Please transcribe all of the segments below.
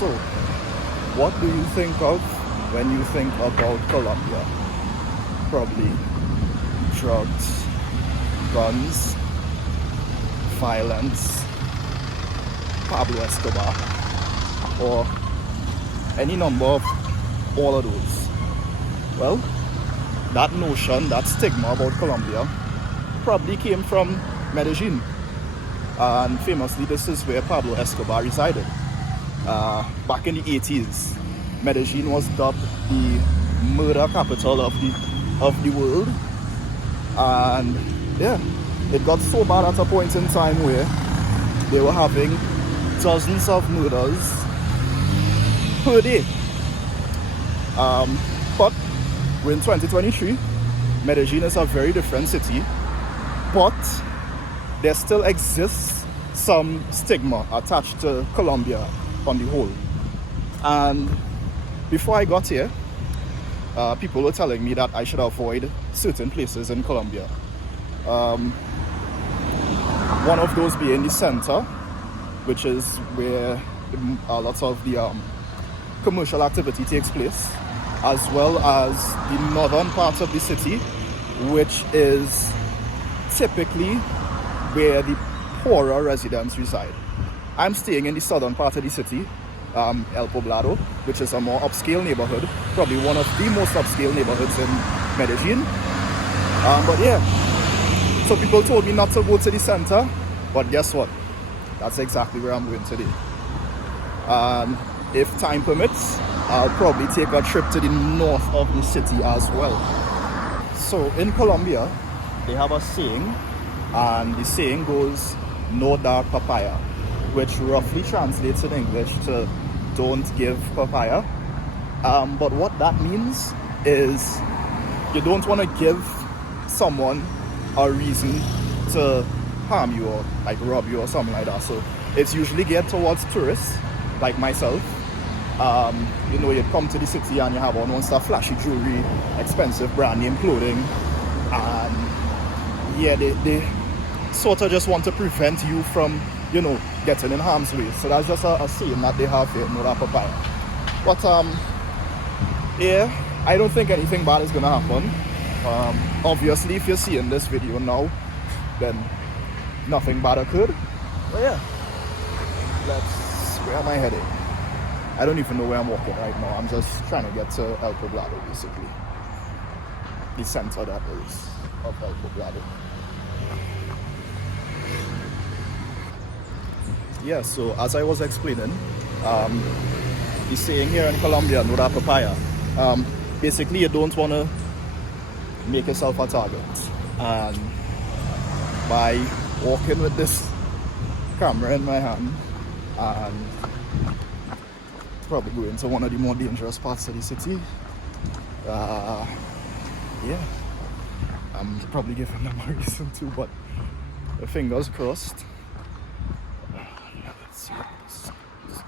So, what do you think of when you think about Colombia? Probably drugs, guns, violence, Pablo Escobar, or any number of all of those. Well, that notion, that stigma about Colombia probably came from Medellin. And famously, this is where Pablo Escobar resided. Back in the 80s, Medellin was dubbed the murder capital of the world. And yeah, it got so bad at a point in time where they were having dozens of murders per day. But we're in 2023. Medellin is a very different city, but there still exists some stigma attached to Colombia on the whole. And before I got here, people were telling me that I should avoid certain places in Colombia. One of those being the center, which is where a lot of the commercial activity takes place, as well as the northern part of the city, which is typically where the poorer residents reside. I'm staying in the southern part of the city, El Poblado, which is a more upscale neighborhood, probably one of the most upscale neighborhoods in Medellin. But yeah, so people told me not to go to the center, but guess what? That's exactly where I'm going today. If time permits, I'll probably take a trip to the north of the city as well. So in Colombia, they have a saying, and the saying goes, "No dar papaya," which roughly translates in English to "don't give papaya." But what that means is you don't want to give someone a reason to harm you or like rob you or something like that. So it's usually geared towards tourists like myself. You come to the city and you have on one stuff, flashy jewelry, expensive brand name clothing, and yeah, they sort of just want to prevent you from, getting in harm's way. So that's just a saying that they have here, no papaya. But yeah, I don't think anything bad is gonna happen. Obviously, if you're seeing this video now, then nothing bad occurred. But yeah, where am I heading? I don't even know where I'm walking right now. I'm just trying to get to El Poblado, basically. The center, that is, of El Poblado. Yeah, so as I was explaining, the saying here in Colombia, no da papaya. Basically, you don't want to make yourself a target. And by walking with this camera in my hand and probably going to one of the more dangerous parts of the city, yeah, I'm probably giving them a reason to, but fingers crossed. Let's see what this is.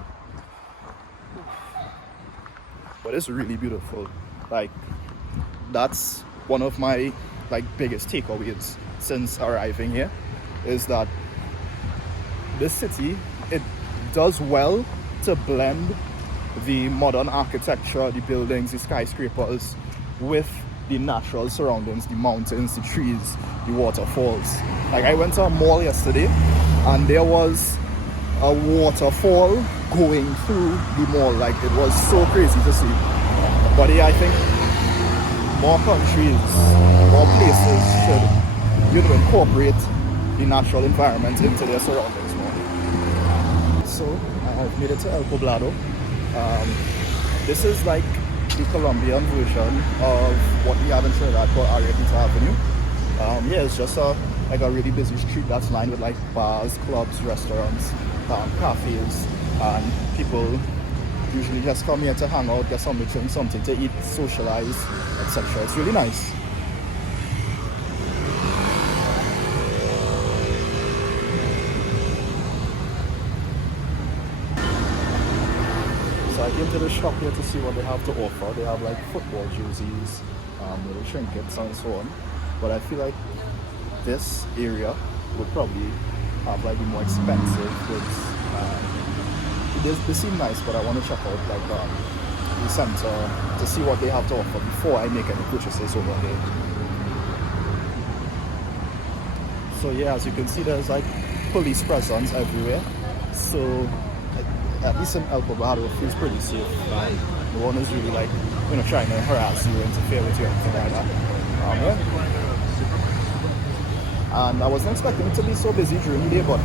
But it's really beautiful. Like, that's one of my biggest takeaways since arriving here, is that this city, it does well to blend the modern architecture, the buildings, the skyscrapers, with the natural surroundings, the mountains, the trees, the waterfalls. Like, I went to a mall yesterday and there was a waterfall going through the mall. Like, it was so crazy to see. But yeah, I think more countries, more places should, incorporate the natural environment into their surroundings more. So I have made it to El Poblado. This is like the Colombian version of what we have in Trinidad called Arequita Avenue. Yeah, it's just a really busy street that's lined with bars, clubs, restaurants, cafes, and people usually just come here to hang out, get something to drink, something to eat, socialize, etc. It's really nice. So I came to the shop here to see what they have to offer. They have football jerseys, little trinkets and so on. But I feel like this area would probably have the more expensive goods. they seem nice, but I want to check out like the center to see what they have to offer before I make any purchases over there. So yeah, as you can see, there's like police presence everywhere. So at least in El Poblado, it feels pretty safe. No one is really like, you know, trying to harass you, interfere with you, or anything like that. Yeah. And I wasn't expecting it to be so busy during the day, but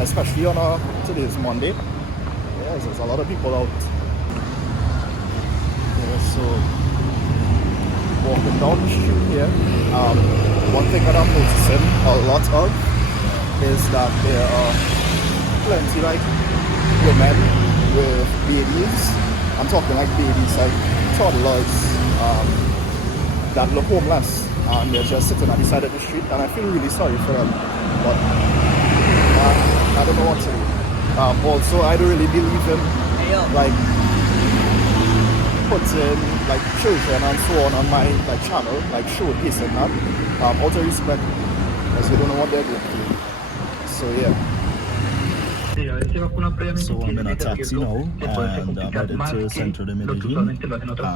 especially on today's Monday, yeah, there's a lot of people out. Yeah, so walking down the street here, one thing that I'm noticing a lot of is that there are plenty like women with babies. I'm talking like babies, like toddlers, that look homeless, and they're just sitting at the side of the street, and I feel really sorry for them, but I don't know what to do. Also, I don't really believe in like putting like children and so on my like channel, like showcasing that, out of respect, because you don't know what they're doing to you. So yeah. So I'm in a taxi now, and I'm headed to Centro de Medellín,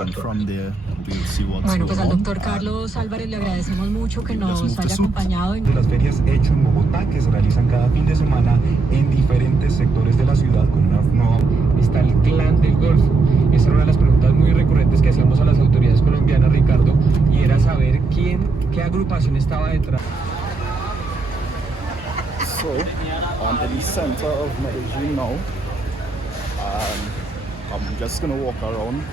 and from there we'll see what's Bueno, pues al going doctor on. Carlos Álvarez le agradecemos mucho que nos haya acompañado. Las ferias Hecho en Bogotá, que se realizan cada fin de semana en diferentes sectores de la ciudad con una nueva... Está el clan del Golfo. Esa era una de las preguntas muy recurrentes que hacíamos a las autoridades colombianas, Ricardo, y era saber qué agrupación estaba detrás. So, I'm in the center of Medellin now. I'm just gonna walk around,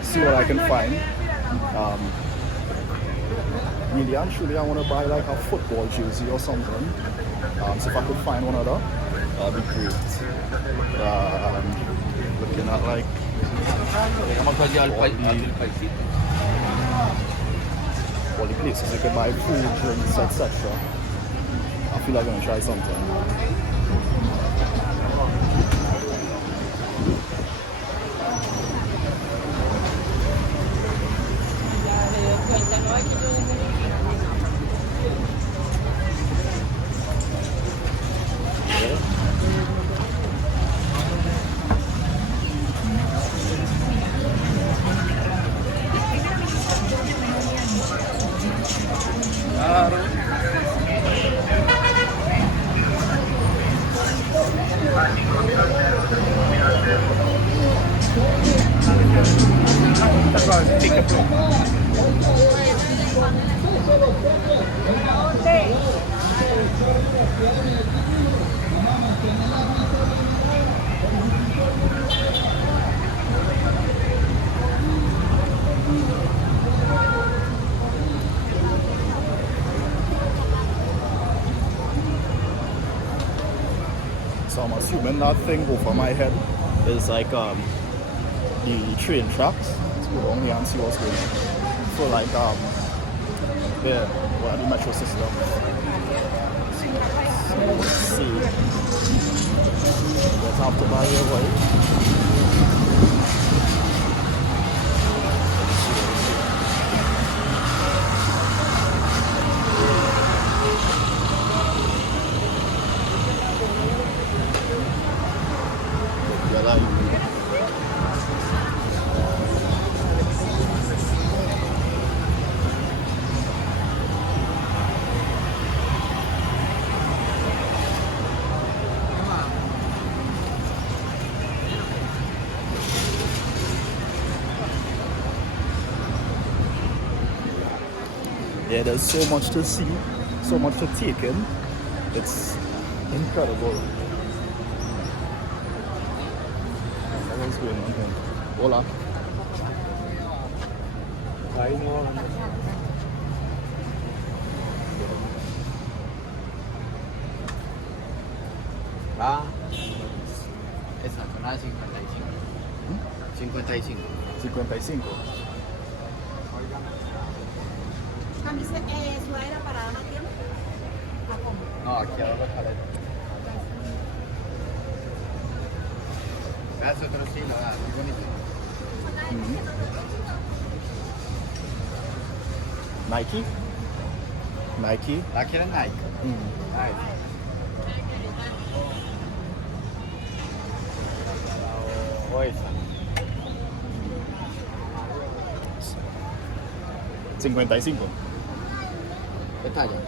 see what I can find. Really and truly, I want to buy like a football jersey or something. So if I could find one of that, that'd be great. Looking at like all the places you can buy food, drinks, etc. I feel like I'm gonna try something. So I'm assuming that thing over my head is like the train tracks. Let's go down here and see what's going on. So like yeah, well, the metro system. So let's see. Let's have to buy your way. Yeah, there's so much to see, so much to take in. It's incredible. What's going on here? Hola. Esa zona de 55. 55. ¿Sudadera para dama tiene? ¿A cómo? No, aquí abajo está la... Me hace otro estilo, muy bonito. Nike? Nike? ¿La quieren Nike? Nike. O esa. 55. ¿Qué talla?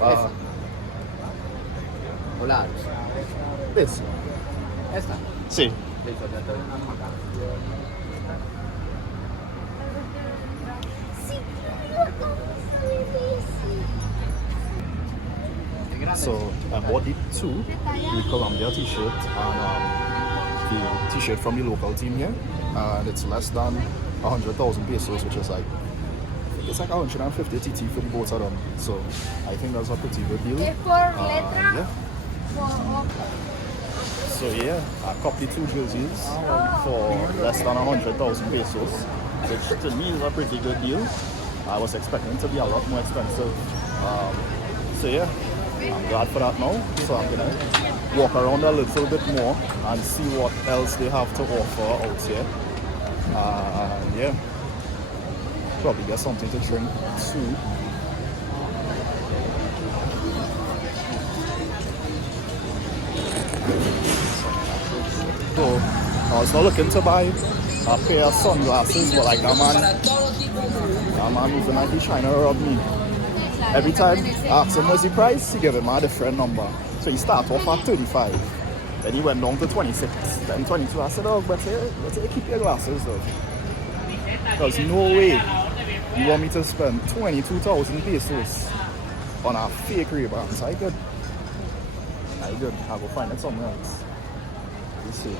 Ah, O large. this. Esta. Sí. Listo, ya te doy una acá. Es grande. So I bought the two, the Colombia t-shirt and the t-shirt from the local team here, and it's less than 100,000 pesos, which is like, it's like 150 TT for the both of them. So I think that's a pretty good deal. Yeah. So yeah, I copped the two jerseys for less than 100,000 pesos, which to me is a pretty good deal. I was expecting it to be a lot more expensive. So yeah, I'm glad for that now. So I'm gonna walk around a little bit more and see what else they have to offer out here. Yeah, probably get something to drink too. So I was not looking to buy a pair of sunglasses, but like that man moving like he's trying to rob me. Every time I ask him what's the price, he give him a different number. So he start off at 35. Then he went down to 26, then 22. I said, oh, but you keep your glasses though. There's no way you want me to spend 22,000 pesos on a fake Ray-Bans. I good. I'll go find it somewhere else. Let's see.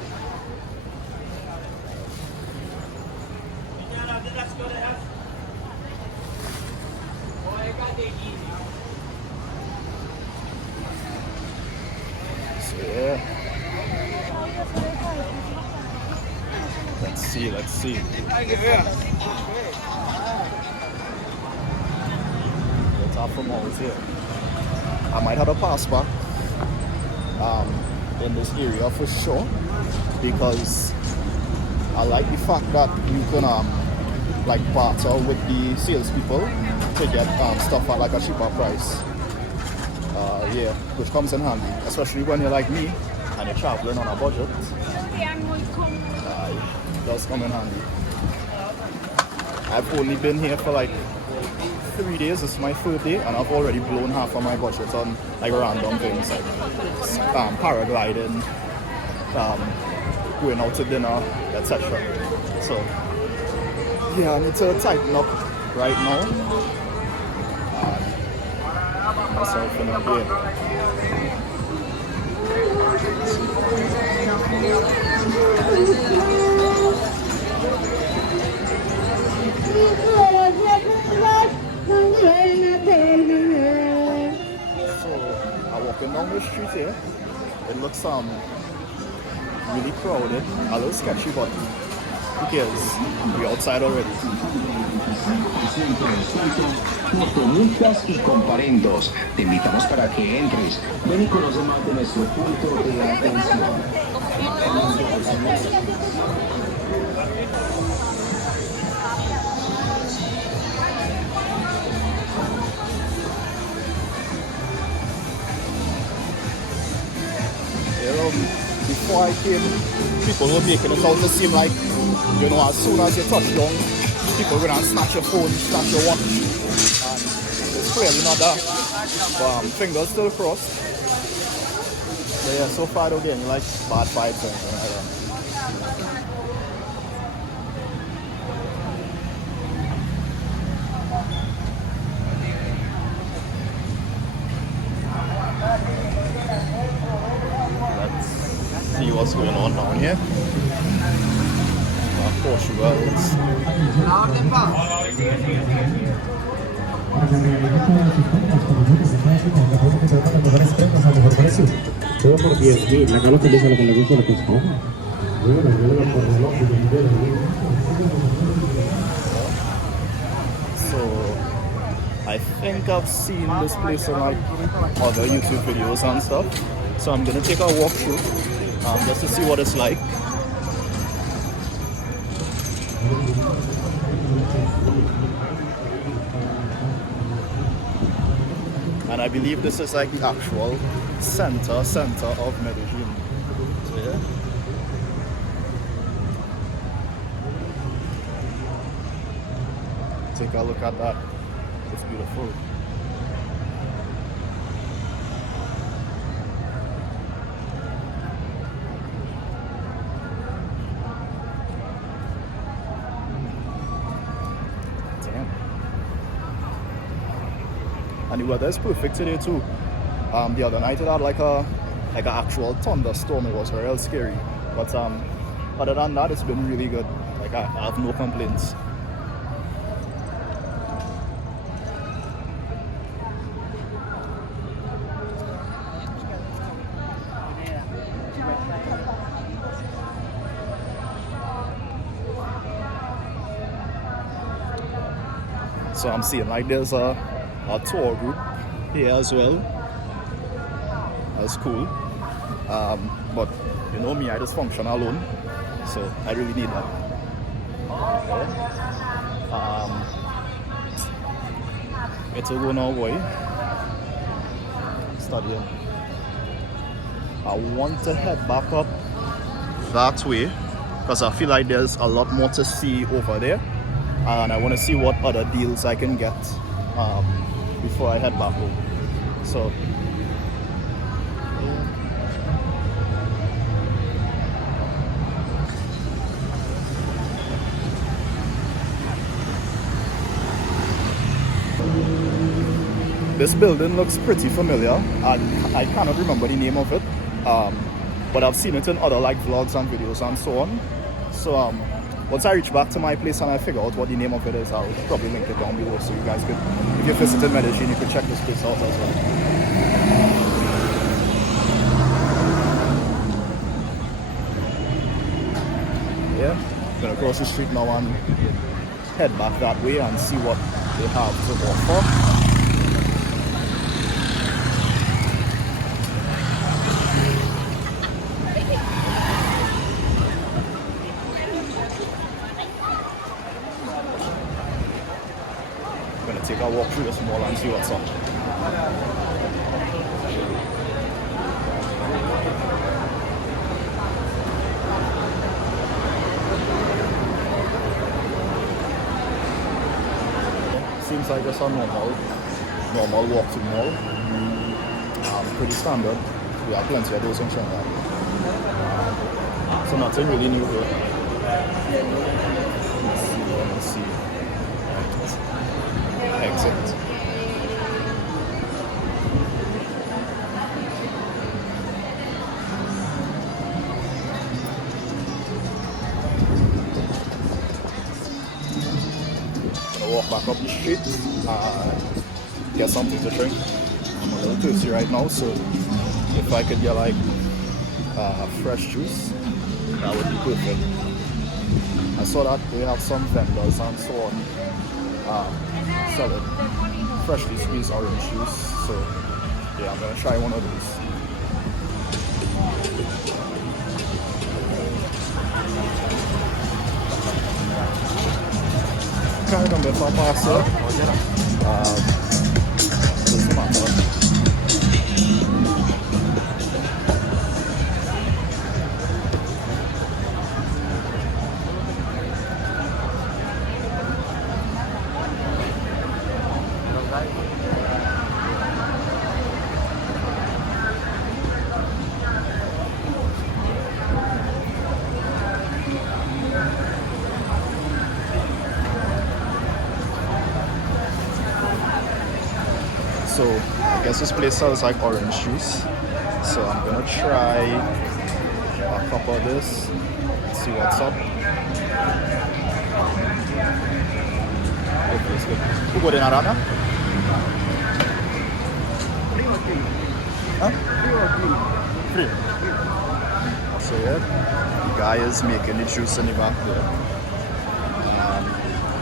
So yeah. Let's see. Let's have from over here. I might have a pass back in this area for sure, because I like the fact that you can like barter with the salespeople to get stuff at like a cheaper price. Yeah, which comes in handy, especially when you're like me and you're traveling on a budget. It does come in handy. I've only been here for like 3 days. This is my third day, and I've already blown half of my budget on like random things like paragliding, going out to dinner, etc. So yeah, I need to tighten up right now. Myself in a game. Walking down the street here, it looks really crowded, a little sketchy, but who cares? We're outside already. Fotomuchas y comparendos. Te invitamos para que entres. Ven y conoce más de nuestro punto de atención. Before I came, people were making it out to seem like, you know, as soon as you touch down, people will snatch your phone, snatch your watch, and it's clearly not that. But fingers still crossed. So yeah, so far they're getting like bad vibes or anything like that. See what's going on down here. Portugal's. Todo por 10.000. Acá lo utiliza lo que le gusta lo que es coja. So I think I've seen this place on like other YouTube videos and stuff. So I'm gonna take a walk through just to see what it's like. And I believe this is like the actual center of Medellin. So yeah. a look at that. It's beautiful. Damn. And the weather is perfect today too. The other night it had like an actual thunderstorm. It was real scary. But other than that, it's been really good. Like I have no complaints. So I'm seeing like there's a tour group here as well. That's cool. But you know me, I just function alone, so I really need that. Okay. It's a go now, boy. Studying. I want to head back up that way because I feel like there's a lot more to see over there, and I want to see what other deals I can get before I head back home. So this building looks pretty familiar. I cannot remember the name of it, but I've seen it in other like vlogs and videos and so on. So once I reach back to my place and I figure out what the name of it is, I'll probably link it down below so you guys could, if you're visiting Medellin, you could check this place out as well. Yeah, I'm gonna cross the street now and head back that way and see what they have to offer. Take a walk through this mall and see what's up. Seems like it's a normal walk to mall. Pretty standard. We have plenty of those in Shanghai. So nothing really new here. Let's see. Exit. Gonna walk back up the street, get something to drink. I'm a little thirsty right now, so if I could get like fresh juice, that would be perfect. I saw that we have some vendors and so on. Selling freshly squeezed orange juice, so yeah, I'm gonna try one of these. Can't remember if I passed it. Doesn't matter. So I guess this place sells like orange juice. So I'm gonna try a cup of this, see what's up. Okay, it's good. Who got in Arana? Huh? Free. So yeah, the guy is making the juice in the back there.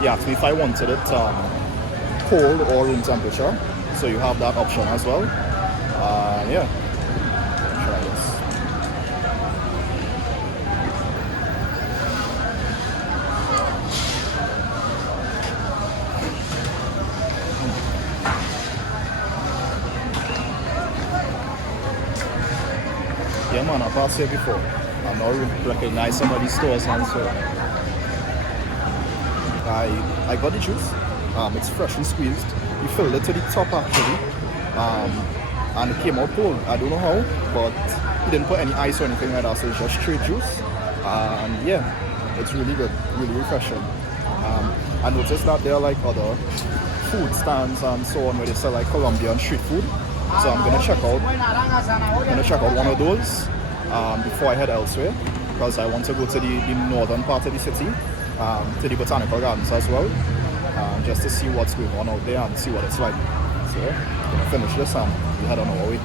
He asked me if I wanted it cold or room temperature. So you have that option as well. Yeah, try this. Yeah man, I passed here before. I now recognize some of these stores and so I got the juice. It's freshly squeezed. He filled it to the top actually, and it came out cold. I don't know how, but he didn't put any ice or anything like that, so it's just straight juice. And yeah, it's really good, really refreshing. I noticed that there are like other food stands and so on where they sell like Colombian street food. So I'm gonna check out one of those before I head elsewhere, because I want to go to the northern part of the city, to the Botanical Gardens as well, just to see what's going on out there and see what it's like. So I'm gonna finish this and we head on our way.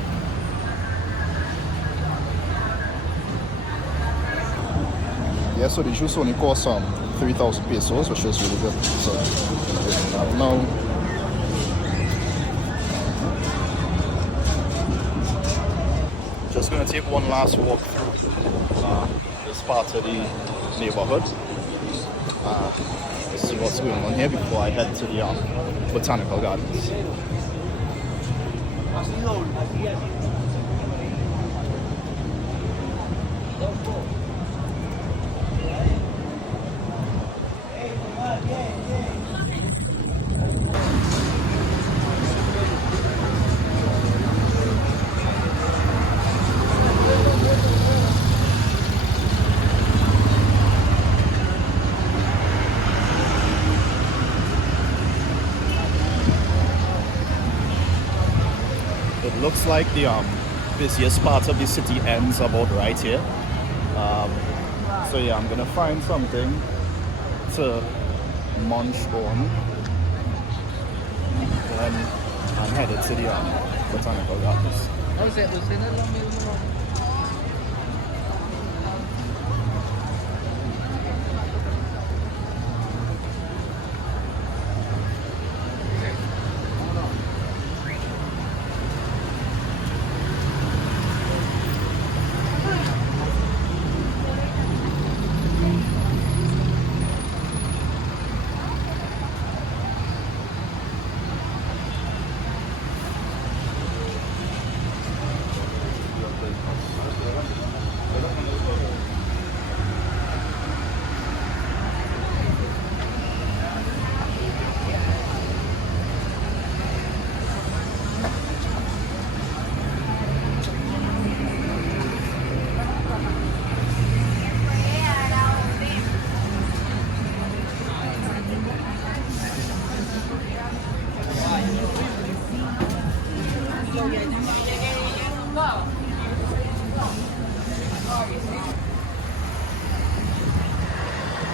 Yeah, so the juice only costs 3,000 pesos, which is really good. So now just gonna take one last walk through this part of the neighborhood. See what's going on here before I head to the Botanical Gardens. It looks like the busiest part of the city ends about right here. So yeah, I'm gonna find something to munch on, and I'm headed to the Botanical Gardens.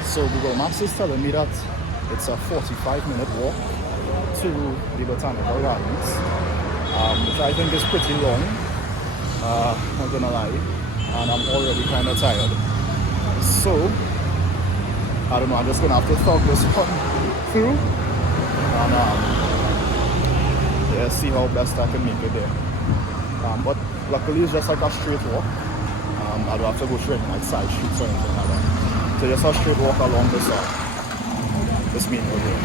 So Google Maps is telling me that it's a 45-minute walk to the Botanical Gardens, which I think is pretty long, not gonna lie, and I'm already kind of tired. So, I don't know, I'm just gonna have to talk this one through, and yeah, see how best I can make it there. But luckily it's just like a straight walk. I don't have to go through any like side streets or anything like that. So just a straight walk along this main road here.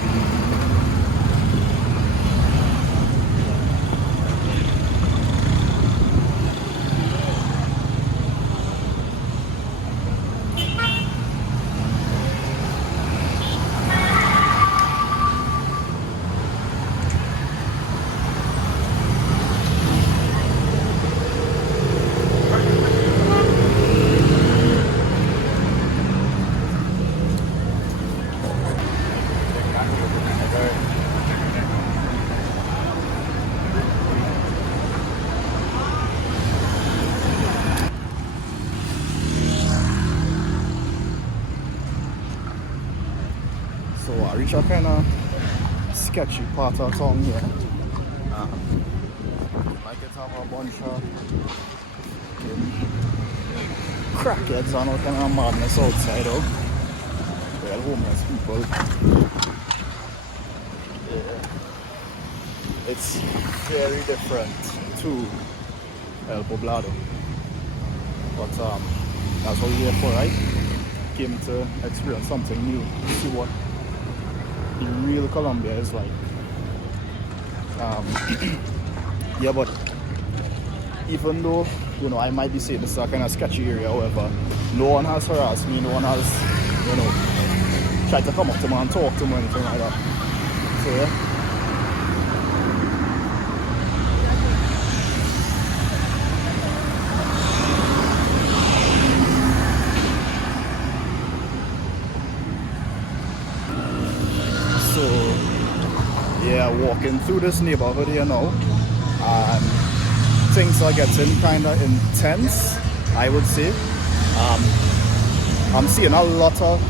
So I reach a kind of sketchy part of town here. Like it have a bunch of crackheads and all kind of madness outside of real homeless people. Yeah. It's very different to El Poblado. But that's what we're here for, right? Came to experience something new, see what the real Colombia is like. Yeah, but even though, you know, I might be saying this is a kind of sketchy area, however, no one has harassed me, no one has, you know, tried to come up to me and talk to me or anything like that. So yeah. So yeah, walking through this neighborhood here now, and things are getting kind of intense, I would say. I'm seeing a lot of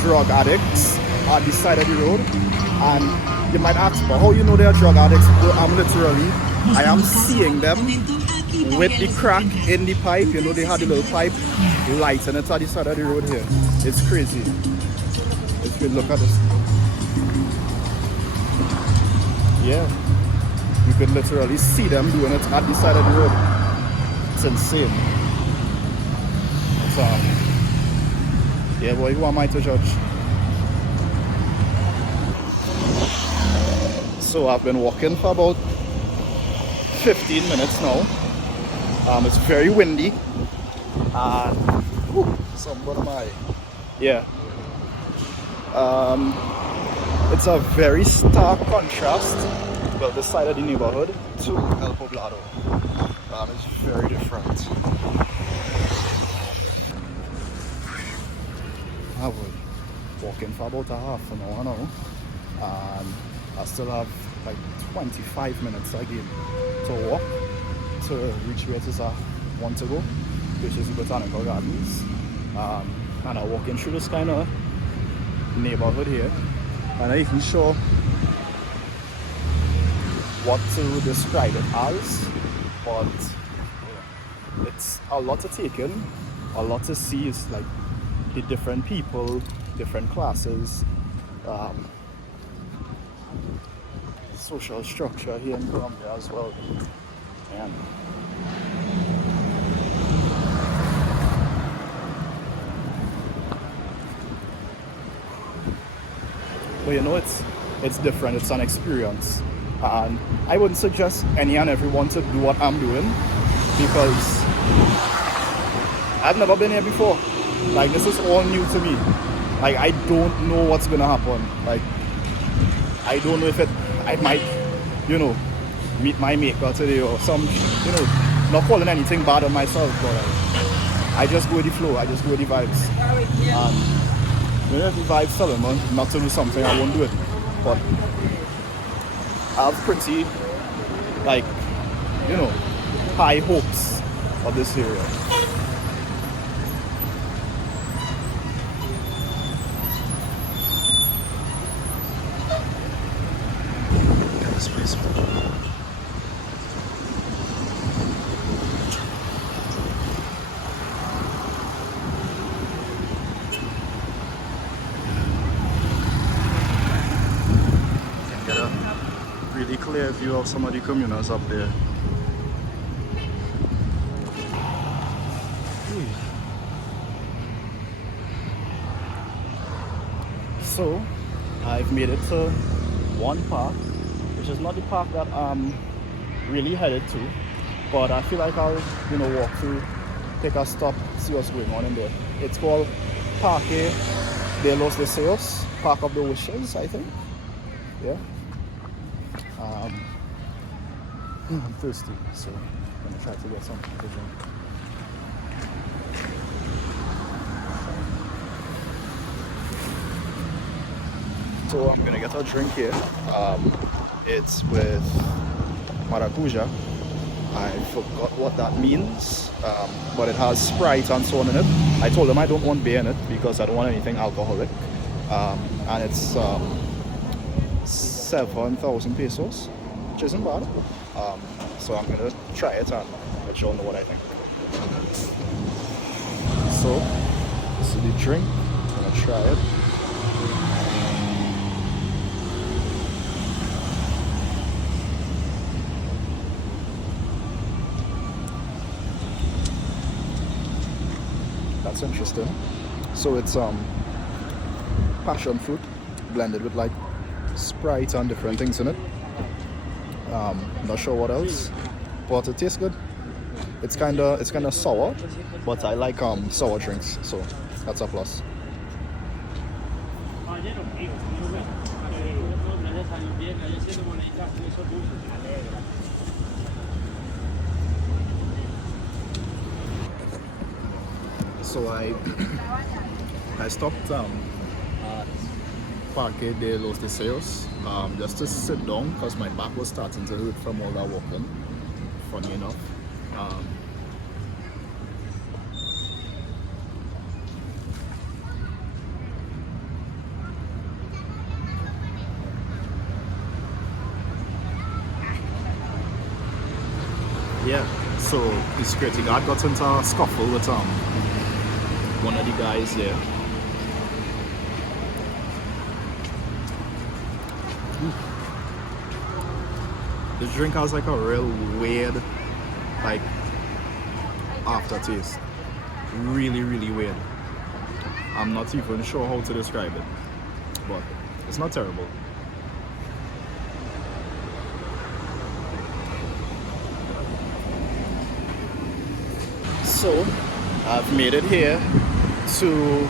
drug addicts at the side of the road, and you might ask, but how you know they are drug addicts? Well, I am seeing them with the crack in the pipe. You know, they had a little pipe light, and it's at the side of the road here. It's crazy. If you look at this, yeah, you could literally see them doing it at the side of the road. It's insane. It's, yeah, boy, who am I to judge? So I've been walking for about 15 minutes now. It's very windy, and what am I? Yeah. It's a very stark contrast, well, this side of the neighborhood to El Poblado. It's very different. I was walking for about a half an hour now, and I still have like 25 minutes again to walk to reach where it is I want to go, which is the Botanical Gardens. And I'm walking through this kind of neighborhood here, and I'm even sure what to describe it as, but it's a lot to take in, a lot to see. It's like the different people, different classes, social structure here in Colombia as well. And but you know, it's different. It's an experience, and I wouldn't suggest any and everyone to do what I'm doing, because I've never been here before. Like, this is all new to me. Like, I don't know what's gonna happen. Like, I don't know if I might, you know, meet my maker today or some, you know, not calling anything bad on myself, but I just go with the flow. I just go with the vibes. When the vibes tell me not to do something, I won't do it. But I have pretty, like, you know, high hopes of this area. This place. Get a really clear view of some of the communals up there. So I've made it to one park, which is not the park that I'm really headed to, but I feel like I'll, you know, walk through, take a stop, see what's going on in there. It's called Parque de los Deseos, Park of the Wishes, I think. Yeah. I'm thirsty, so I'm gonna try to get something to drink. So I'm gonna get a drink here. It's with maracuja. I forgot what that means, but it has Sprite and so on in it. I told them I don't want beer in it because I don't want anything alcoholic. And it's 7,000 pesos, which isn't bad. So I'm gonna try it and let you all know what I think. So this is the drink. I'm gonna try it. That's interesting. So it's passion fruit blended with like Sprite and different things in it. Not sure what else, but it tastes good. It's kind of sour, but I like sour drinks, so that's a plus. So I stopped at Parque de los Deseos just to sit down because my back was starting to hurt from all that walking. Funny enough. Yeah, so the security guard got into a scuffle with one of the guys there. This drink has like a real weird like aftertaste. Really, really weird. I'm not even sure how to describe it, but it's not terrible. So I've made it here to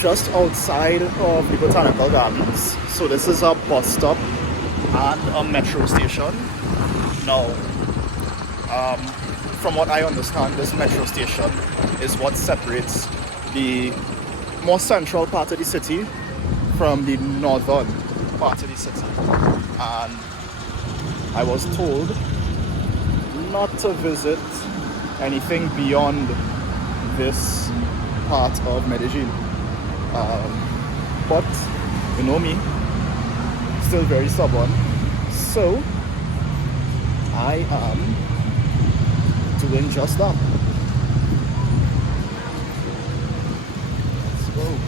just outside of the Botanical Gardens. So this is a bus stop and a metro station. Now, from what I understand, this metro station is what separates the more central part of the city from the northern part of the city. And I was told not to visit anything beyond this part of Medellin. But you know me, still very stubborn. So I am doing just that. Let's go.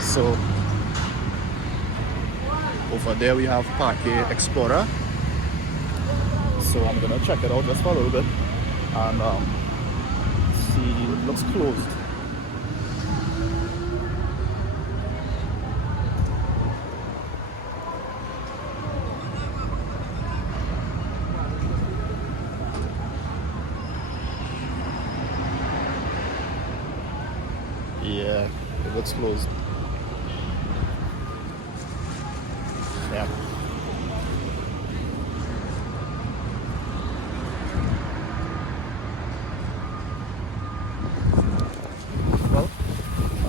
So over there we have Parque Explorer. So I'm gonna check it out just for a little bit and see. It looks closed. Yeah, it looks closed. Yeah. Well,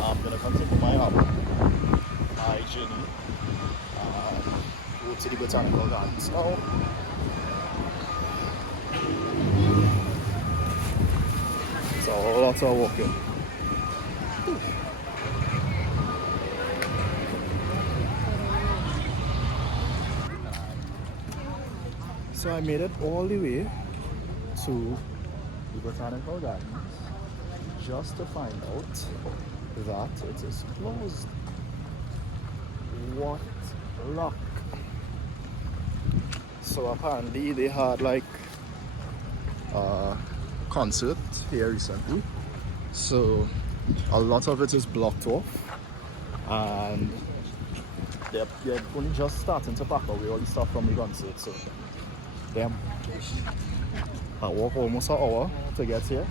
I'm gonna continue my journey go to the Botanical Gardens now. So lots of walking. So I made it all the way to the Botanical Gardens just to find out that it is closed. What luck. So apparently they had like a concert here recently. So a lot of it is blocked off and they're only just starting to pack away all the stuff from the concert. So damn, I walk almost an hour to get here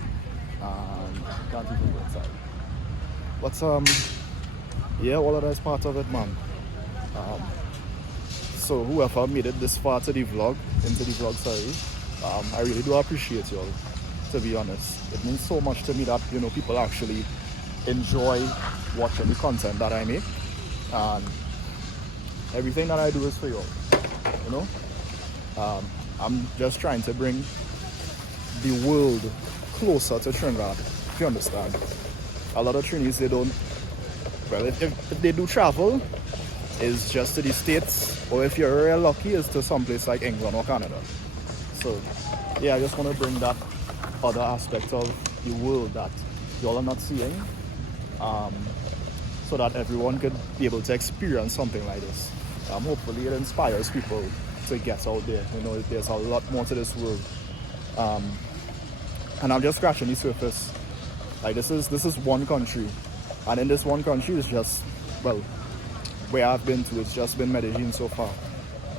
and can't even go inside. But yeah, all of that is part of it, man. So whoever made it this far to the vlog, I really do appreciate y'all, to be honest. It means so much to me that, you know, people actually enjoy watching the content that I make, and everything that I do is for y'all, you know. I'm just trying to bring the world closer to Trinidad, if you understand. A lot of Trinis, they don't, well, if they do travel, it's just to the States, or if you're real lucky, it's to someplace like England or Canada. So yeah, I just want to bring that other aspect of the world that y'all are not seeing, so that everyone could be able to experience something like this. Hopefully it inspires people to get out there. You know, there's a lot more to this world and I'm just scratching the surface. Like this is one country, and in this one country is just, well, where I've been to, it's just been Medellin so far,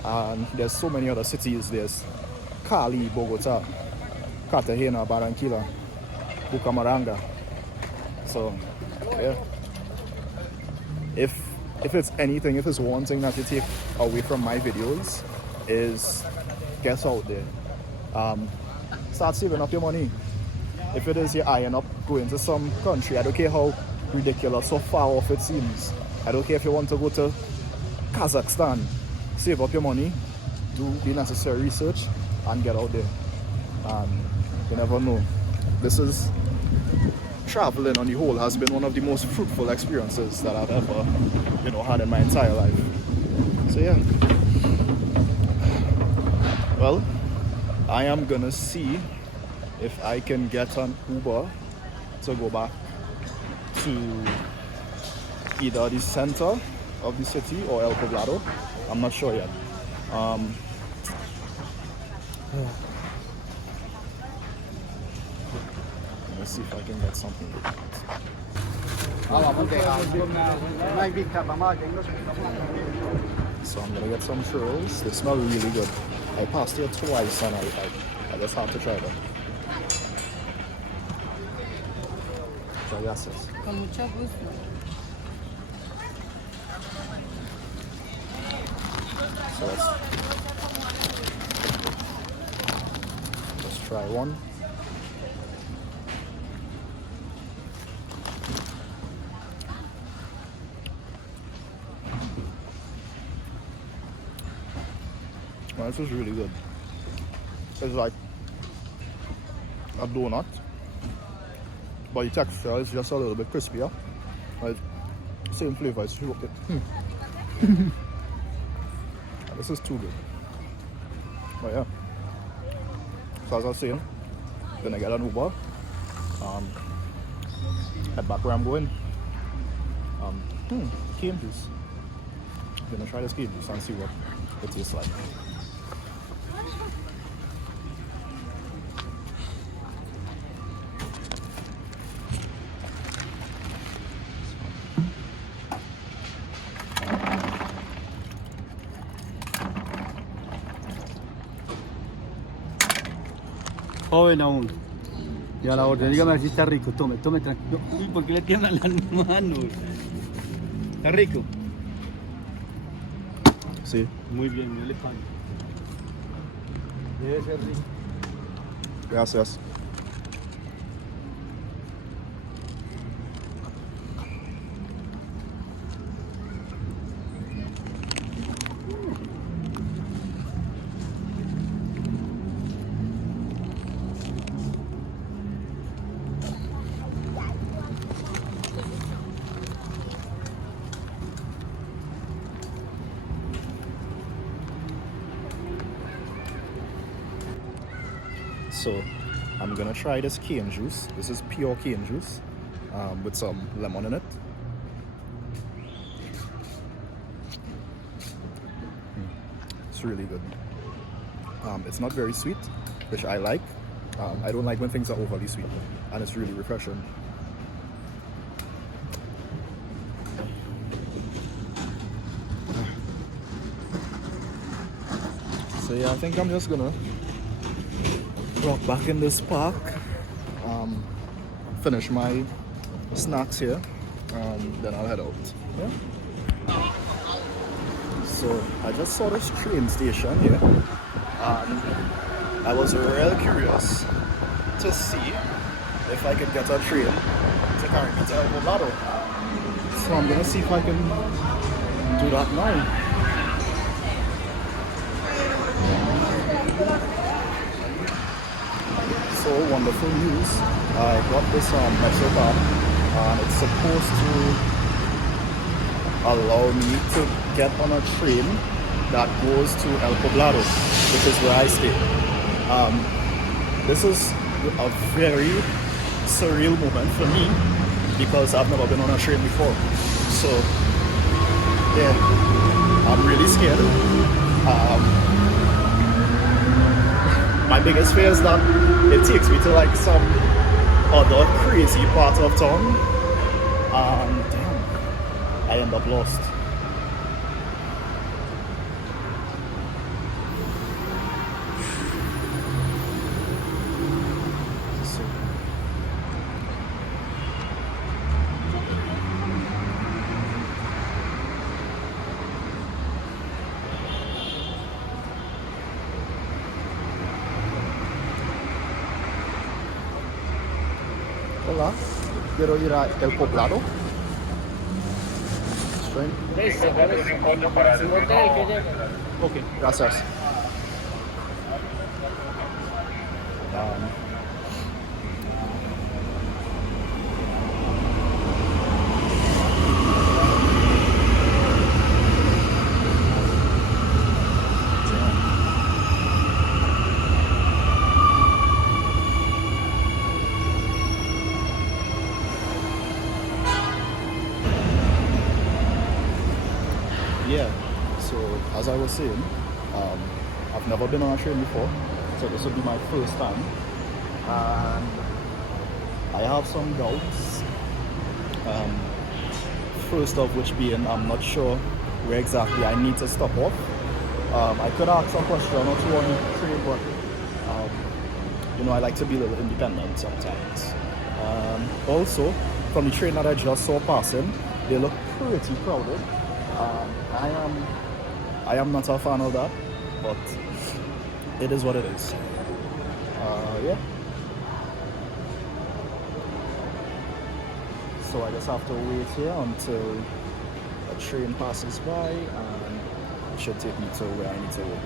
and there's so many other cities. There's Cali, Bogota, Cartagena, Barranquilla, Bucaramanga. So yeah, if it's anything, if it's one thing that you take away from my videos, is get out there. Start saving up your money. If it is you're eyeing up going to some country, I don't care how ridiculous or far off it seems. I don't care if you want to go to Kazakhstan. Save up your money, do the necessary research, and get out there. You never know. Traveling on the whole has been one of the most fruitful experiences that I've ever, had in my entire life. So yeah. Well, I am gonna see if I can get an Uber to go back to either the center of the city or El Poblado. I'm not sure yet. Let's see if I can get something. So I'm gonna get some churros. They smell really good. I passed here twice and I just have to try them. So gracias. Con mucho gusto. So let's try one. Well, this is really good. It's like a donut, but the texture is just a little bit crispier. Like, same flavor as you. This is too good. But yeah. So as I was saying, gonna get an Uber. Head back where I'm going. Cane juice. Gonna try this cane juice and see what it tastes like. Joven aún. Y a la orden, dígame a ver si está rico. Tome tranquilo. Uy, ¿por qué le tiemblan las manos? ¿Está rico? Sí. Muy bien, no le fallo. Debe ser rico. Gracias. So I'm gonna try this cane juice. This is pure cane juice with some lemon in it. It's really good. It's not very sweet, which I like. I don't like when things are overly sweet, and it's really refreshing. So yeah, I think I'm just gonna walk back in this park, finish my snacks here, then I'll head out. Yeah. So I just saw this train station here, and I was real curious to see if I could get a train to carry me to El Poblado. So I'm gonna see if I can do that now. So wonderful news. I got this metro card, and it's supposed to allow me to get on a train that goes to El Poblado, which is where I stay. This is a very surreal moment for me because I've never been on a train before. So yeah, I'm really scared. My biggest fear is that it takes me to like some other crazy part of town, and damn, I end up lost. Hola, quiero ir a El Poblado. Straight. Okay, gracias. Yeah, so as I was saying, I've never been on a train before, so this will be my first time, and I have some doubts. First of which being, I'm not sure where exactly I need to stop off. I could ask a question or two on the train, but you know, I like to be a little independent sometimes. Also, from the train that I just saw passing, they look pretty crowded. I am not a fan of that, but it is what it is. Yeah. So I just have to wait here until a train passes by, and it should take me to where I need to go.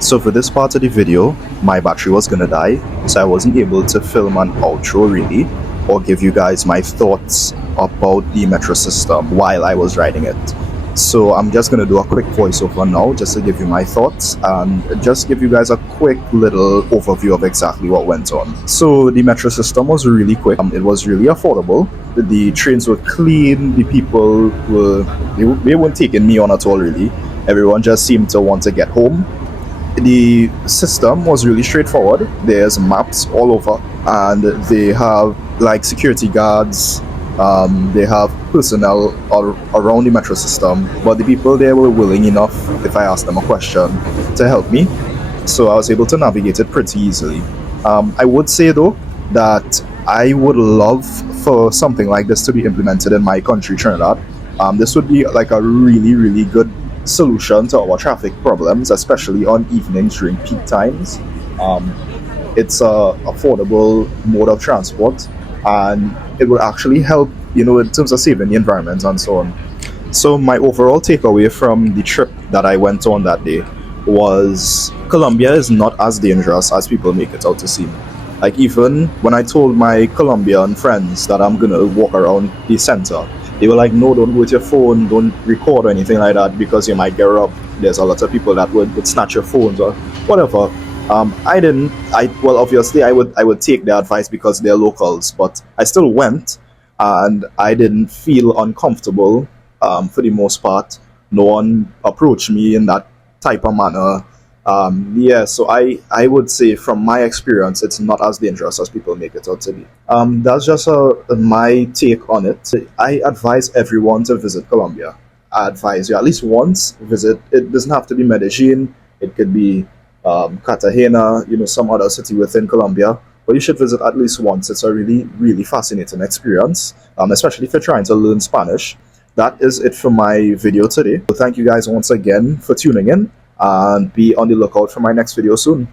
So for this part of the video, my battery was gonna die, so I wasn't able to film an outro really, or give you guys my thoughts about the metro system while I was riding it. So I'm just gonna do a quick voiceover now, just to give you my thoughts and just give you guys a quick little overview of exactly what went on. So the metro system was really quick. It was really affordable. The trains were clean. The people were they weren't taking me on at all really. Everyone just seemed to want to get home. The system was really straightforward. There's maps all over, and they have like security guards. They have personnel around the metro system, but the people there were willing enough, if I asked them a question, to help me. So I was able to navigate it pretty easily. I would say though that I would love for something like this to be implemented in my country, Trinidad. This would be like a really good solution to our traffic problems, especially on evenings during peak times. It's a affordable mode of transport, and it would actually help, you know, in terms of saving the environment and so on. So my overall takeaway from the trip that I went on that day was Colombia is not as dangerous as people make it out to seem. Like, even when I told my Colombian friends that I'm gonna walk around the center, they were like, no, don't go with your phone, don't record or anything like that, because you might get robbed. There's a lot of people that would snatch your phones or whatever. Well, obviously I would take their advice because they're locals, but I still went, and I didn't feel uncomfortable for the most part. No one approached me in that type of manner. So I would say from my experience, it's not as dangerous as people make it out to be. That's just my take on it. I advise everyone to visit Colombia. I advise you at least once visit. It doesn't have to be Medellin. It could be Cartagena, you know, some other city within Colombia. But you should visit at least once. It's a really fascinating experience, especially if you're trying to learn Spanish. That is it for my video today. So thank you guys once again for tuning in, and be on the lookout for my next video soon.